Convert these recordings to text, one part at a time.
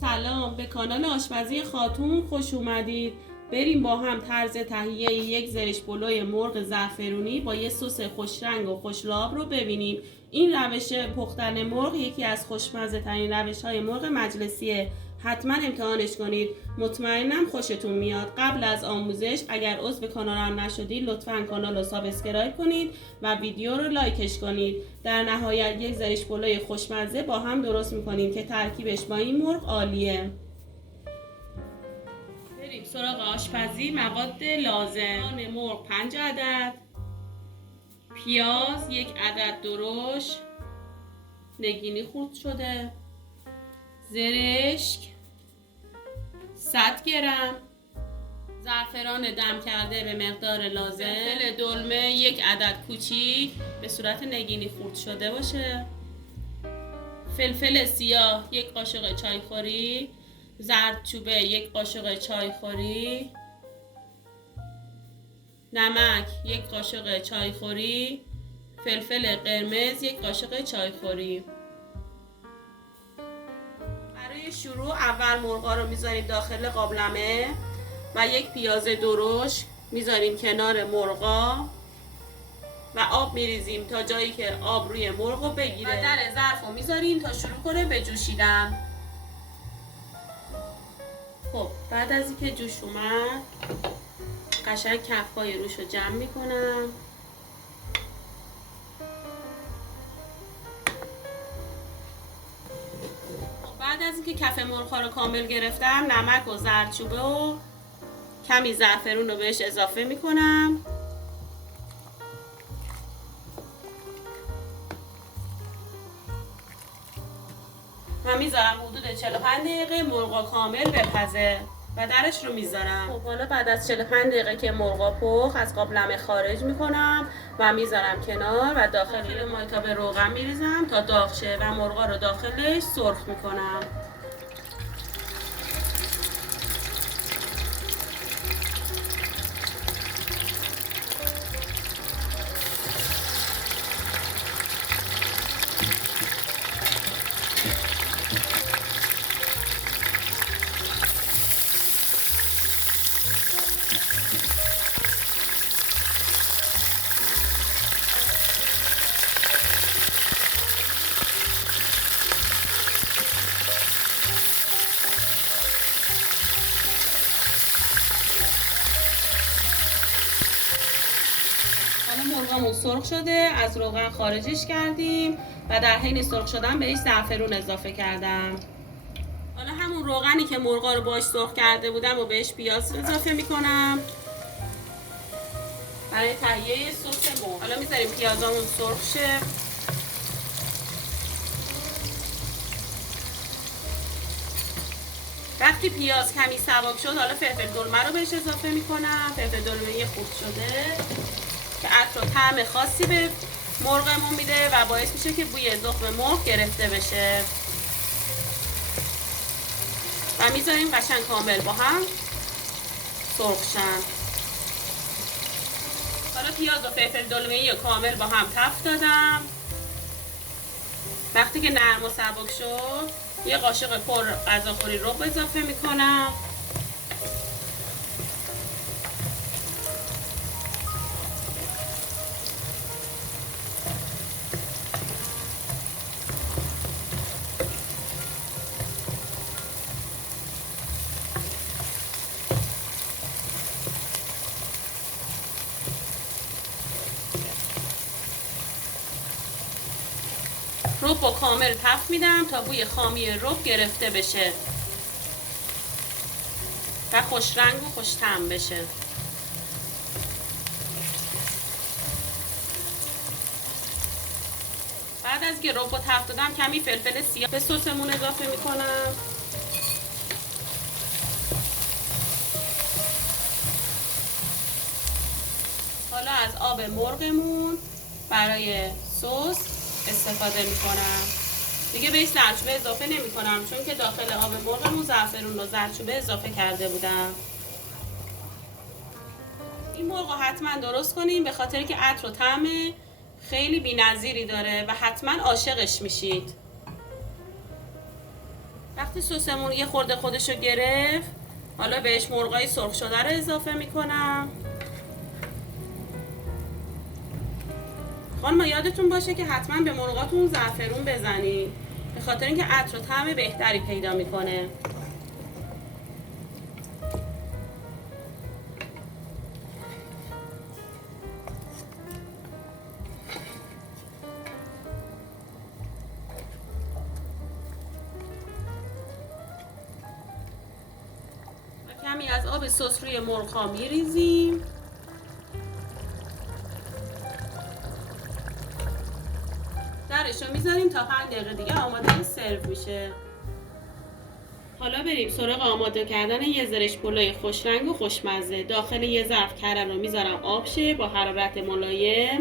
سلام، به کانال آشپزی خاتون خوش اومدید. بریم با هم طرز تهیه یک زرش پلوی مرغ زعفرونی با یه سس خوشرنگ و خوشلعاب رو ببینیم. این روش پختن مرغ یکی از خوشمزه ترین روش های مرغ مجلسیه. حتما امتحانش کنید، مطمئنم خوشتون میاد. قبل از آموزش اگر عضو کانالم نشدید لطفا کانال رو سابسکرایب کنید و ویدیو رو لایکش کنید. در نهایت یک زرش پلوی خوشمزه با هم درست میکنیم که ترکیبش با این مرغ عالیه. بریم سراغ آشپزی. مواد لازم: مرغ 5 عدد، پیاز 1 عدد درشت نگینی خورد شده، زرشک 100 گرم، زعفران دم کرده به مقدار لازم، فلفل دلمه 1 عدد کوچیک به صورت نگینی خورد شده باشه، فلفل سیاه 1 قاشق چایخوری، زردچوبه 1 قاشق چایخوری، نمک 1 قاشق چایخوری، فلفل قرمز 1 قاشق چایخوری. برای شروع اول مرغا رو میذاریم داخل قابلمه و 1 پیاز درشت میذاریم کنار مرغا و آب میریزیم تا جایی که آب روی مرغ رو بگیره و در ظرف رو میذاریم تا شروع کنه به جوشیدن. خب بعد از اینکه جوش اومد قشنگ کف‌های روش رو جمع میکنم. بعد از اینکه کف مرغ‌ها رو کامل گرفتم نمک و زردچوبه و کمی زعفرون رو بهش اضافه میکنم و میذارم حدود 45 دقیقه مرغا کامل بپزه و درش رو میذارم. خب حالا بعد از 45 دقیقه که مرغا پخت از قابلمه خارج میکنم و میذارم کنار و داخل مایتاب روغن میریزم تا داغ شه و مرغا رو داخلش سرخ میکنم. مرغمون سرخ شده، از روغن خارجش کردیم و در حین سرخ شدن بهش زعفرون اضافه کردم. حالا همون روغنی که مرغا رو باهاش سرخ کرده بودم و بهش پیاز اضافه میکنم برای تهیه سس مرغ. حالا میذاریم پیازامون سرخ شه. وقتی پیاز کمی سبک شد حالا فلفل دلمه رو بهش اضافه میکنم. فلفل دلمه خورد شده که عطر و طعم خاصی به مرغمون میده و باعث میشه که بوی ذوق مرغ گرفته بشه و میذاریم قشنگ کامل با هم سرخ شن. حالا پیاز و فلفل دلمه‌ای کامل با هم تفت دادم. وقتی که نرم و سبک شد 1 قاشق پر غذاخوری رب اضافه میکنم. رب رو کامل تفت میدم تا بوی خامی رب گرفته بشه و خوش رنگ و خوش طعم بشه. بعد از که رب رو تفت دادم کمی فلفل سیاه به سسمون اضافه میکنم. حالا از آب مرغمون برای سس استفاده میکنم. دیگه بهش زردچوبه اضافه نمی کنم چون که داخل آب مرغمون زعفرون و زردچوبه اضافه کرده بودم. این مرغ رو حتما درست کنیم به خاطر که عطر و طعم خیلی بی‌نظیری داره و حتما عاشقش میشید. وقتی سسمون یه خورده خودشو گرفت، حالا بهش مرغای سرخ شده رو اضافه میکنم. خانم یادتون باشه که حتما به مرغاتون زعفرون بزنید، به خاطر اینکه عطر و طعم بهتری پیدا میکنه. کمی از آب سس روی مرغ‌ها میریزیم. درش رو میذاریم تا 5 دقیقه دیگه آماده سرو میشه. حالا بریم سراغ آماده کردن یه زرشک پلوی خوش رنگ و خوشمزه. داخل یه ظرف کره رو میذارم آب شه با حرارت ملایم.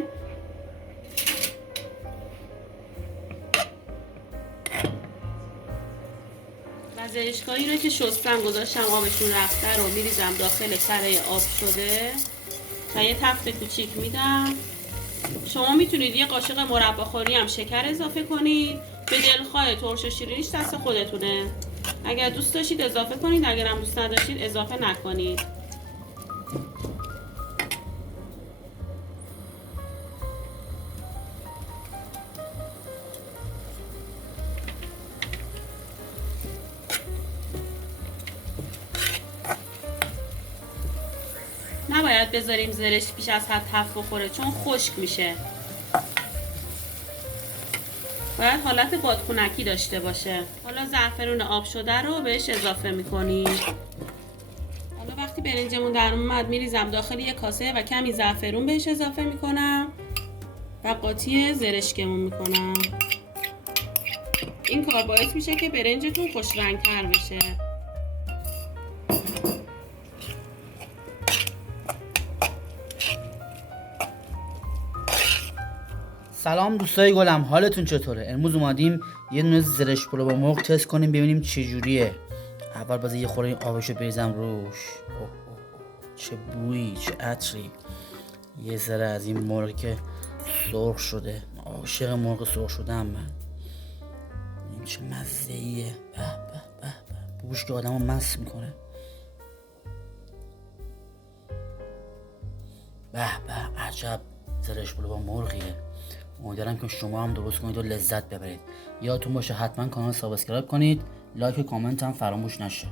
و زرشکایی رو که شستم گذاشتم آبشون رفته رو میریزم داخل کره آب شده و یه تفت کوچیک میدم. شما میتونید یه قاشق مرباخوری هم شکر اضافه کنید. به دلخواه ترش و شیرینیش دست خودتونه. اگر دوست داشتید اضافه کنید، اگر هم دوست نداشتید اضافه نکنید. نباید بذاریم زرش بیش از حد تف بخوره چون خشک میشه. باید حالت بادکنکی داشته باشه. حالا زعفرون آب شده رو بهش اضافه میکنیم. حالا وقتی برنجمون در اومد میریزم داخل یک کاسه و کمی زعفرون بهش اضافه میکنم و قاطی زرشکمون میکنم. این کار باعث میشه که برنجتون خوش رنگ تر بشه. سلام دوستای گلم، حالتون چطوره؟ امروز اومدیم یه دونه زرشک پلو با مرغ تست کنیم ببینیم چه جوریه. اول باز یه خورده آبشو بریزم روش. چه بویی، چه عطری. یه ذره از این مرغ که سرخ شده. عاشق مرغ سرخ شدم من. این چه مزه‌ایه. به به به به. بوش که آدمو مست میکنه. به به، عجب زرشک پلو با مرغیه. امیدوارم که شما هم درست کنید و لذت ببرید. یادتون باشه حتما کانال سابسکرایب کنید، لایک و کامنت هم فراموش نشه.